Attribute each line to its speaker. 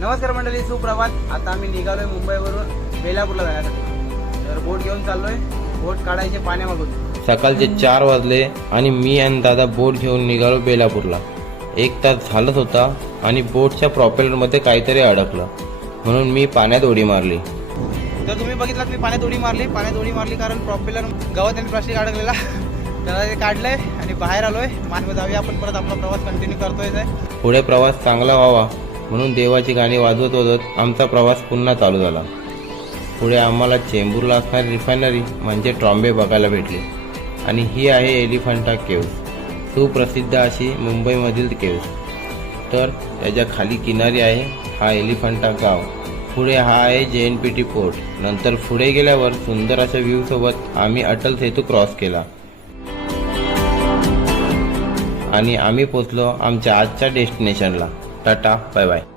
Speaker 1: नमस्कार मंडळी सुप्रभात. आता आम्ही निघालोय मुंबईवरून बेलापूरला जाण्यासाठी तर बोट घेऊन चाललोय. बोट काढायचे पाण्यामागून.
Speaker 2: सकाळचे चार वाजले आणि मी आणि दादा बोट घेऊन निघालो बेलापूरला. एक तास झालंच होता आणि बोटच्या प्रॉपेलरमध्ये काहीतरी अडकलं. म्हणून मी पाण्यात उडी मारली.
Speaker 1: तर तुम्ही बघितलात मी पाण्यात उडी मारली. पाण्यात उडी मारली कारण प्रॉपेलर गवत आणि प्लास्टिक अडकलेला. त्याला ते काढलंय आणि बाहेर आलोय. मानव जाऊया आपण परत. आपला प्रवास कंटिन्यू करतोय
Speaker 2: पुढे प्रवास चांगला व्हावा. म्हणून देवाची गाणी वाजवत वाजवत आमचा प्रवास पुन्हा चालू झाला. पुढे आम्हाला चेंबूरला असणारी रिफायनरी म्हणजे ट्रॉम्बे बघायला भेटली. आणि ही आहे एलिफंटा केव्स. सुप्रसिद्ध अशी मुंबईमधील केव्स. तर त्याच्याखाली किनारी आहे हा एलिफंटा गाव. पुढे हा आहे जे एन पी टी पोर्ट. नंतर पुढे गेल्यावर सुंदर अशा व्ह्यूसोबत आम्ही अटल सेतू क्रॉस केला. आणि आम्ही पोचलो आमच्या आजच्या डेस्टिनेशनला. Tata, bye bye.